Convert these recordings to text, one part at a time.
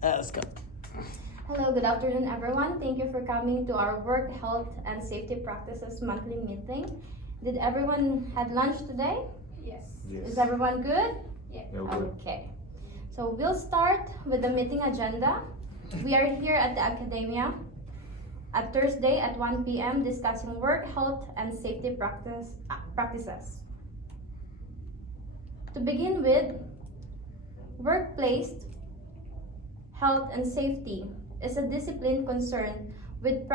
Let's go. Hello, good afternoon, everyone. Thank you for coming to our Work, Health, and Safety Practices monthly meeting. Did everyone had lunch today? Yes. Is everyone good? Yeah. Okay. So we'll start with the meeting agenda. We are here at the Academia at Thursday at 1 p.m. discussing work, health, and safety practices. To begin with, workplace health and safety is a discipline concerned with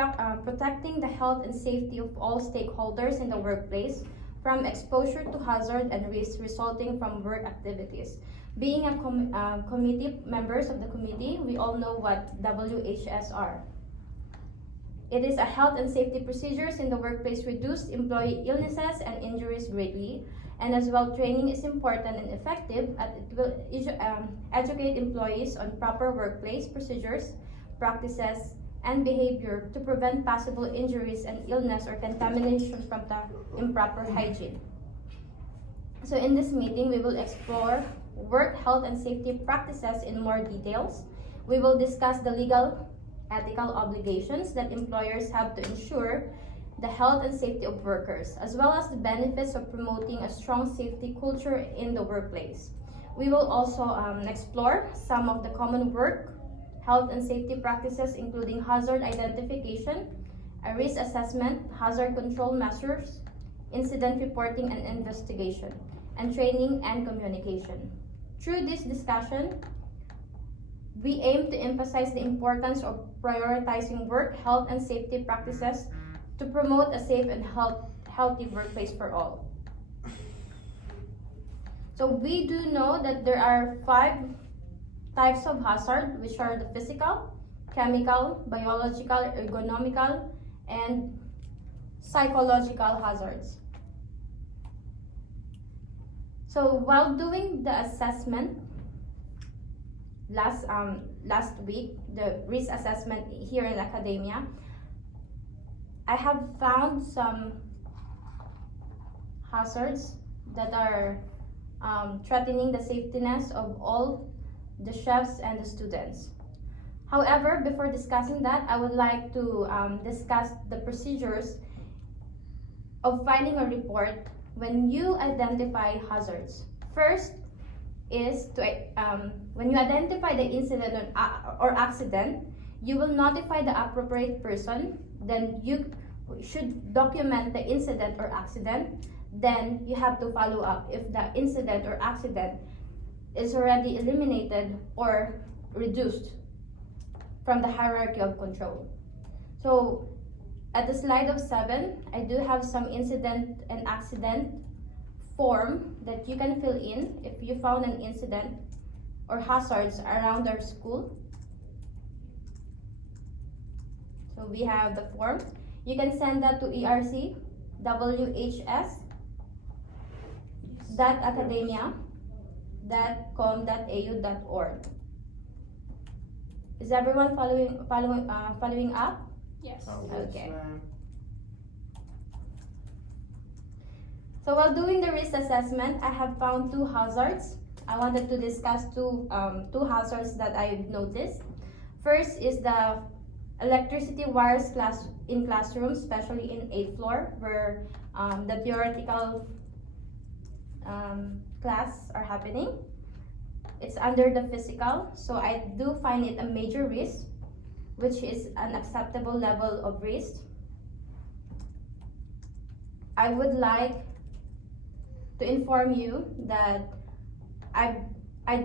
protecting the health and safety of all stakeholders in the workplace from exposure to hazard and risks resulting from work activities. Being a committee members of the committee, we all know what WHS are. It is a health and safety procedures in the workplace reduce employee illnesses and injuries greatly, and as well training is important and effective as it will educate employees on proper workplace procedures, practices, and behavior to prevent possible injuries and illness or contamination from the improper hygiene. So in this meeting, we will explore work health and safety practices in more details. We will discuss the legal, ethical obligations that employers have to ensure the health and safety of workers, as well as the benefits of promoting a strong safety culture in the workplace. We will also explore some of the common work, health and safety practices, including hazard identification, a risk assessment, hazard control measures, incident reporting and investigation, and training and communication. Through this discussion, we aim to emphasize the importance of prioritizing work, health, and safety practices to promote a safe and healthy workplace for all. So we do know that there are 5 types of hazard, which are the physical, chemical, biological, ergonomical, and psychological hazards. So while doing the assessment last week, the risk assessment here in Academia, I have found some hazards that are threatening the safetyness of all the chefs and the students. However, before discussing that, I would like to discuss the procedures of filing a report when you identify hazards. First is to when you identify the incident or accident, you will notify the appropriate person. Then you should document the incident or accident. Then you have to follow up if the incident or accident is already eliminated or reduced from the hierarchy of control. So at the slide of 7, I do have some incident and accident form that you can fill in if you found an incident or hazards around our school. So we have the form. You can send that to ERC whs.academia.com.au.org. Is everyone following up? Yes. Okay. So while doing the risk assessment, I have found 2 hazards. I wanted to discuss two hazards that I've noticed. First is the electricity wires in classrooms, especially in 8th floor, where the theoretical class are happening. It's under the physical, so I do find it a major risk, which is an acceptable level of risk. I would like to inform you that I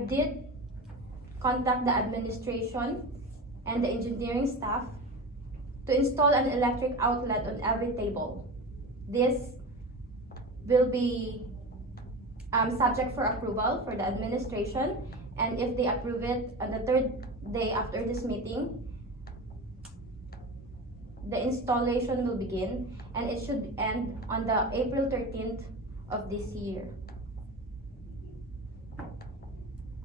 did contact the administration and the engineering staff to install an electric outlet on every table. This will be subject for approval for the administration, and if they approve it on the 3rd day after this meeting, the installation will begin, and it should end on the April 13th of this year.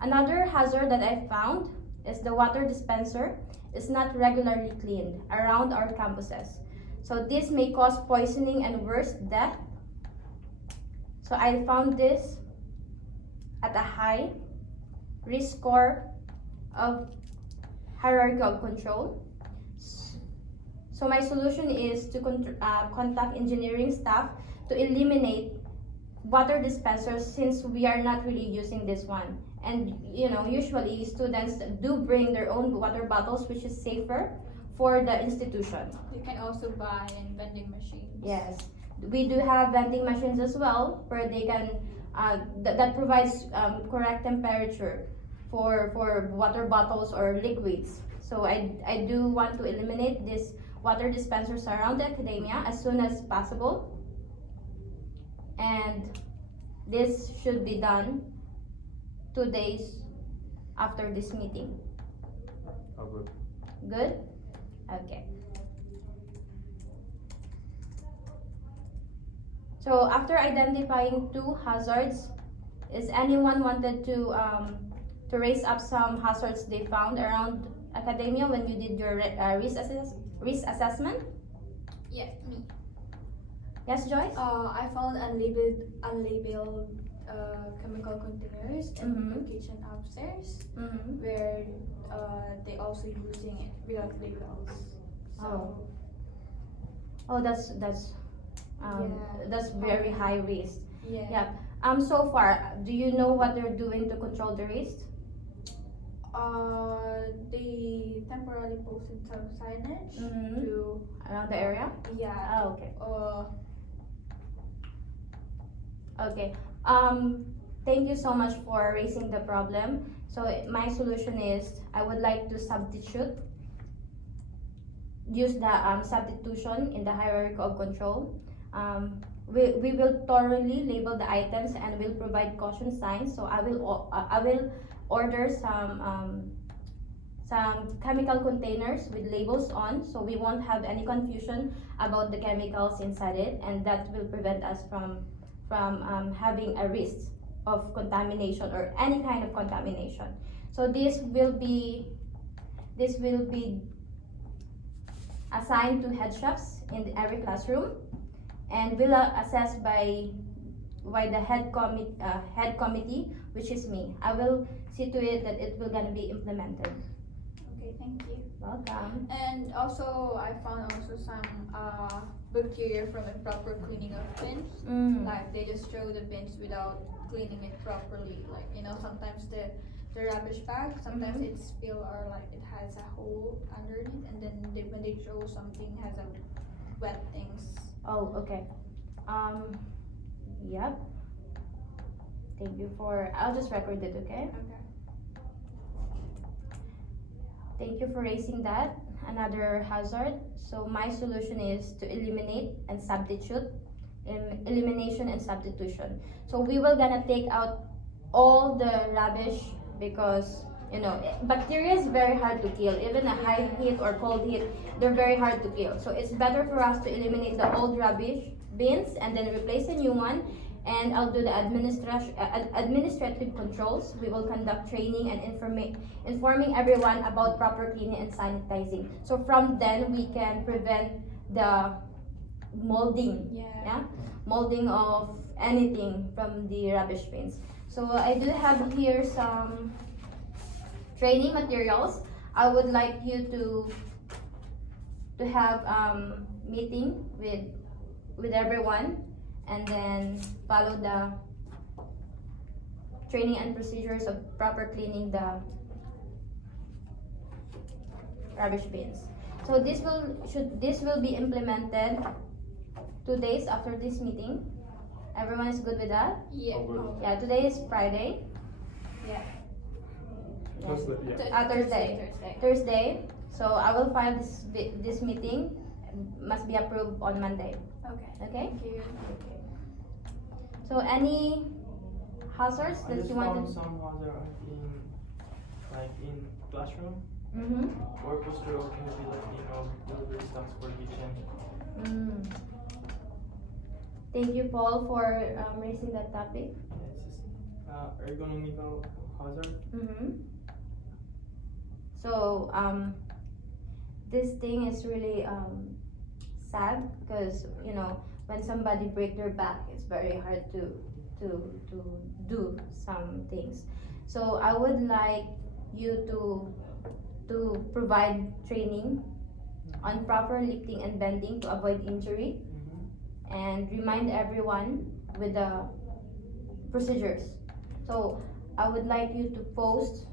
Another hazard that I found is the water dispenser is not regularly cleaned around our campuses. So this may cause poisoning and worse, death. So I found this at a high risk score of hierarchy of control. So my solution is to contact engineering staff to eliminate water dispensers, since we are not really using this one. And usually students do bring their own water bottles, which is safer for the institution. You can also buy in vending machines. Yes, we do have vending machines as well, where they can that provides correct temperature for water bottles or liquids. So I do want to eliminate these water dispensers around the academia as soon as possible, and this should be done 2 days after this meeting. Oh, good. Good? Okay. So after identifying 2 hazards, is anyone wanted to raise up some hazards they found around academia when you did your risk assessment? Yeah, me. Yes, Joyce? I found unlabeled chemical containers in Mhm. the kitchen upstairs, Mm-hmm. where they also using it without labels. So Oh, that's Yeah. that's very high risk. yeah. Yeah. So far, do you know what they're doing to control the risk? They temporarily posted some signage Mhm. to Around the area? yeah. Oh, okay. Uh, Okay. Thank you so much for raising the problem. So my solution is I would like to use the substitution in the hierarchy of control. We will thoroughly label the items and will provide caution signs. So I will order some chemical containers with labels on, so we won't have any confusion about the chemicals inside it, and that will prevent us from having a risk of contamination or any kind of contamination. So this will be assigned to head chefs in every classroom, and will assessed by the head committee, which is me. I will see to it that it will gonna be implemented. okay, thank you. Welcome. And also, I found also some bacteria from improper cleaning of bins. Mm. Like they just throw the bins without cleaning it properly. Like sometimes the rubbish bag, sometimes Mhm. it spill or like it has a hole underneath, and then when they throw something has a wet things. Oh, okay. Yep. Thank you I'll just record it, okay? Okay. Thank you for raising that. Another hazard. So my solution is to eliminate and substitute. Elimination and substitution. So we will gonna take out all the rubbish, because bacteria is very hard to kill. Even a high heat or cold heat, they're very hard to kill. So it's better for us to eliminate the old rubbish bins and then replace a new one. And I'll do the administrative controls. We will conduct training and informing everyone about proper cleaning and sanitizing. So from then we can prevent the molding, Yeah. molding of anything from the rubbish bins. So I do have here some training materials. I would like you to have meeting with everyone, and then follow the training and procedures of proper cleaning the rubbish bins. So this will be implemented 2 days after this meeting. Everyone is good with that? Yeah. Oh, good. Yeah, today is Friday. Yeah. Thursday, yeah. Thursday. Thursday. So I will file this meeting. Must be approved on Monday. Okay. Okay? Thank you. So any hazards I that just you found want to? some hazard in classroom. Mm-hmm. Workers were open to be left delivery stocks for kitchen. Mm. Thank you, Paul, for raising that topic. It's just ergonomical hazard. Mm-hmm. So this thing is really sad, because when somebody break their back, it's very hard to do some things. So I would like you to provide training on proper lifting and bending to avoid injury, and remind everyone with the procedures. So I would like you to post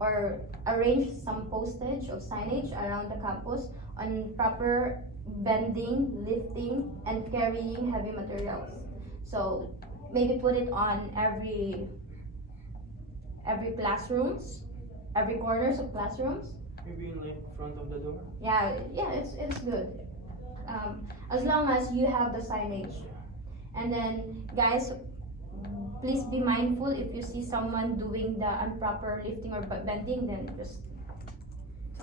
or arrange some postage of signage around the campus on proper bending, lifting, and carrying heavy materials. So maybe put it on every classrooms, every corners of classrooms. Maybe in like front of the door. Yeah, it's good. As long as you have the signage. And then guys, please be mindful if you see someone doing the improper lifting or bending, then just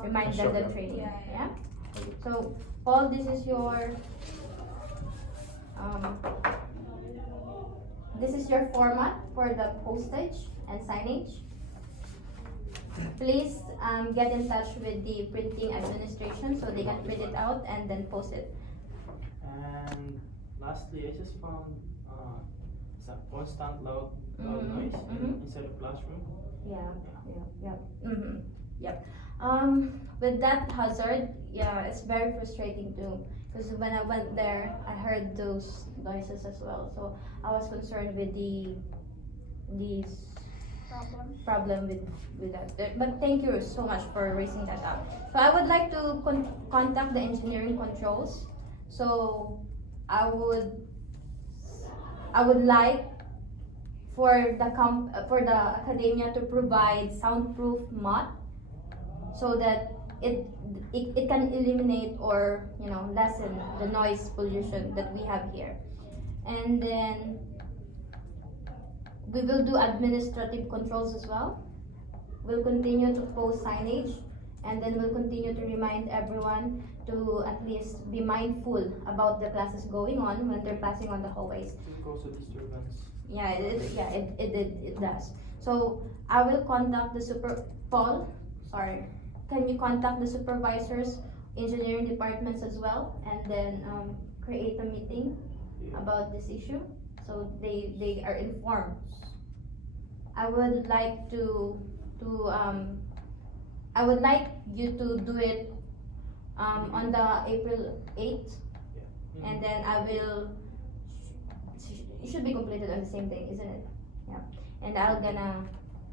remind them the Sure. training. Yeah, Yeah. Okay. So Paul, this is your format for the postage and signage. Please get in touch with the printing administration so they can print it out and then post it. And lastly, I just found some constant loud Mhm, noise mhm. inside the classroom. Yeah. Yep. With that hazard, yeah, it's very frustrating too. Because when I went there, I heard those noises as well. So I was concerned with the problem with that. But thank you so much for raising that up. So I would like to contact the engineering controls. So I would like for the academia to provide soundproof mat so that it can eliminate or lessen the noise pollution that we have here. And then we will do administrative controls as well. We'll continue to post signage, and then we'll continue to remind everyone to at least be mindful about the classes going on when they're passing on the hallways. It causes disturbance. Yeah, it does. So I will contact the Paul, sorry. Can you contact the supervisors, engineering departments as well, and then create a meeting about this issue so they are informed. I would like I would like you to do it on the April 8th, and then I will. It should be completed on the same day, isn't it? Yeah. And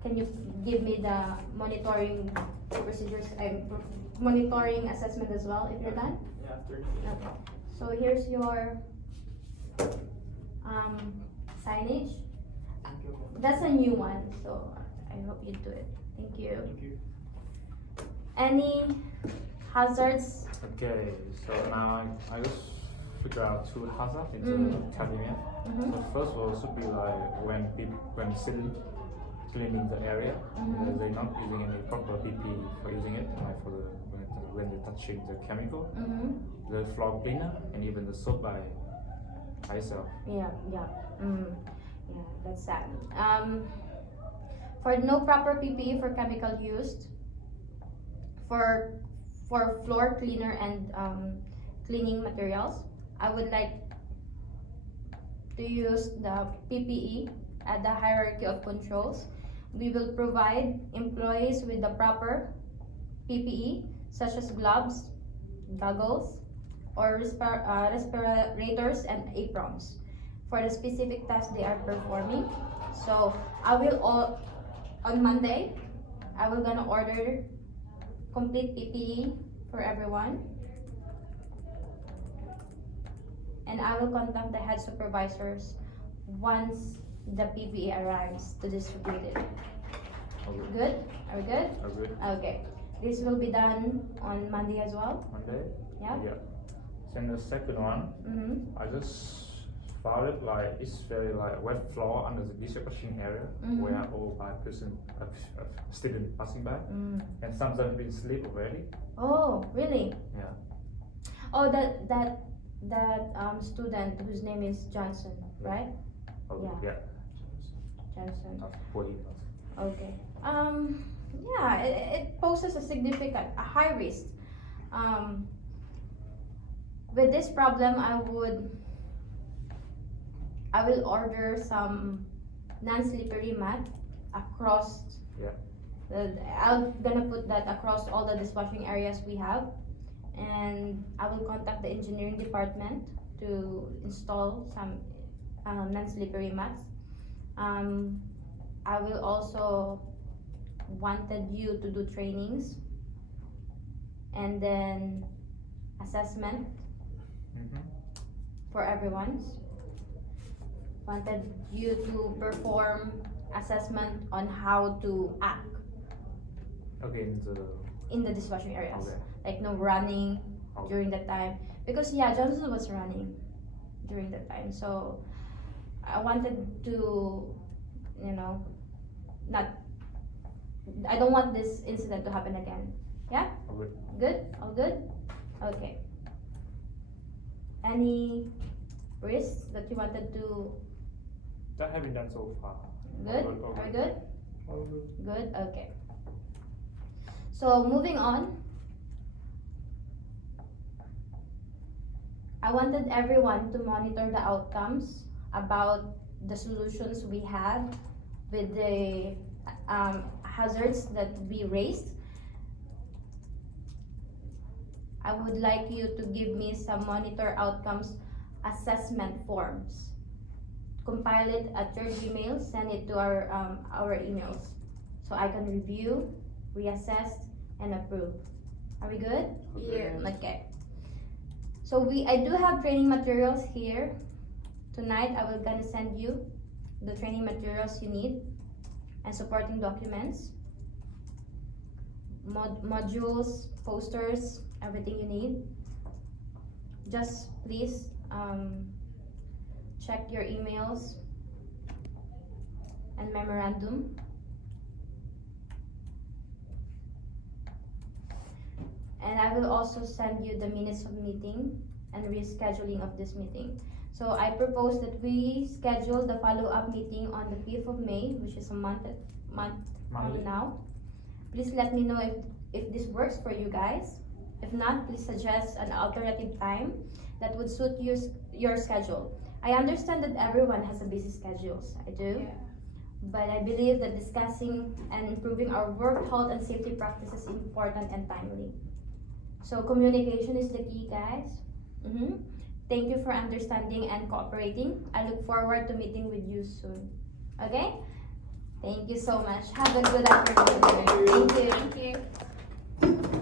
can you give me the monitoring procedures, monitoring assessment as well if you're done? Yeah, after. Okay. So here's your signage. Thank you. That's a new one, so I hope you do it. Thank you. Thank you. Any hazards? Okay, so now I just figure out two hazards in the Mm. academia. Mhm. The first one should be like when cleaning the area, Mhm. they're not using any proper PPE for using it, like for when they're touching the chemical, the floor cleaner, and even the soap by itself. Yeah. That's sad. For no proper PPE for chemical used, for floor cleaner and cleaning materials, I would like to use the PPE at the hierarchy of controls. We will provide employees with the proper PPE, such as gloves, goggles, or respirators and aprons for the specific task they are performing. So on Monday, I will gonna order complete PPE for everyone. And I will contact the head supervisors once the PPE arrives to distribute it. Okay. Good? Are we good? Agree. Okay. This will be done on Monday as well. Monday? Yeah? Yeah. Then the second one, I just found it like it's very like wet floor under the distribution area where all by student passing by, and some of them been sleep already. Oh, really? Yeah. Oh, that student whose name is Johnson, right? Oh, Yeah. yeah. Johnson. Poor he was. Okay. Yeah, it poses a high risk. With this problem, I will order some non-slippery mat across Yeah. I'm gonna put that across all the dishwashing areas we have, and I will contact the engineering department to install some non-slippery mats. I will also wanted you to do trainings and then assessment Mhm. for everyone. Wanted you to perform assessment on how to act Again, in the dishwashing areas. okay. Like no running Okay. during that time. Because yeah, Johnson was running during that time. So I wanted to, you know, I don't want this incident to happen again. Yeah? Okay. Good? All good? Okay. Any risks that you wanted to? That have been done so far. Good? All good, all Are we good. good? All good. Good? Okay. So moving on. I wanted everyone to monitor the outcomes about the solutions we had with the hazards that we raised. I would like you to give me some monitor outcomes assessment forms. Compile it at your Gmail, send it to our emails so I can review, reassess, and approve. Are we good? Yeah. Okay. So I do have training materials here. Tonight I will gonna send you the training materials you need and supporting documents, modules, posters, everything you need. Just please check your emails and memorandum. And I will also send you the minutes of meeting and rescheduling of this meeting. So I propose that we schedule the follow-up meeting on the 5th of May, which is a month from Monday. now. Please let me know if this works for you guys. If not, please suggest an alternative time that would suit your schedule. I understand that everyone has a busy schedules, I do. Yeah. But I believe that discussing and improving our work health and safety practices is important and timely. So communication is the key, guys. Thank you for understanding and cooperating. I look forward to meeting with you soon. Okay? Thank you so much. Have a good afternoon. Thank you. Thank you.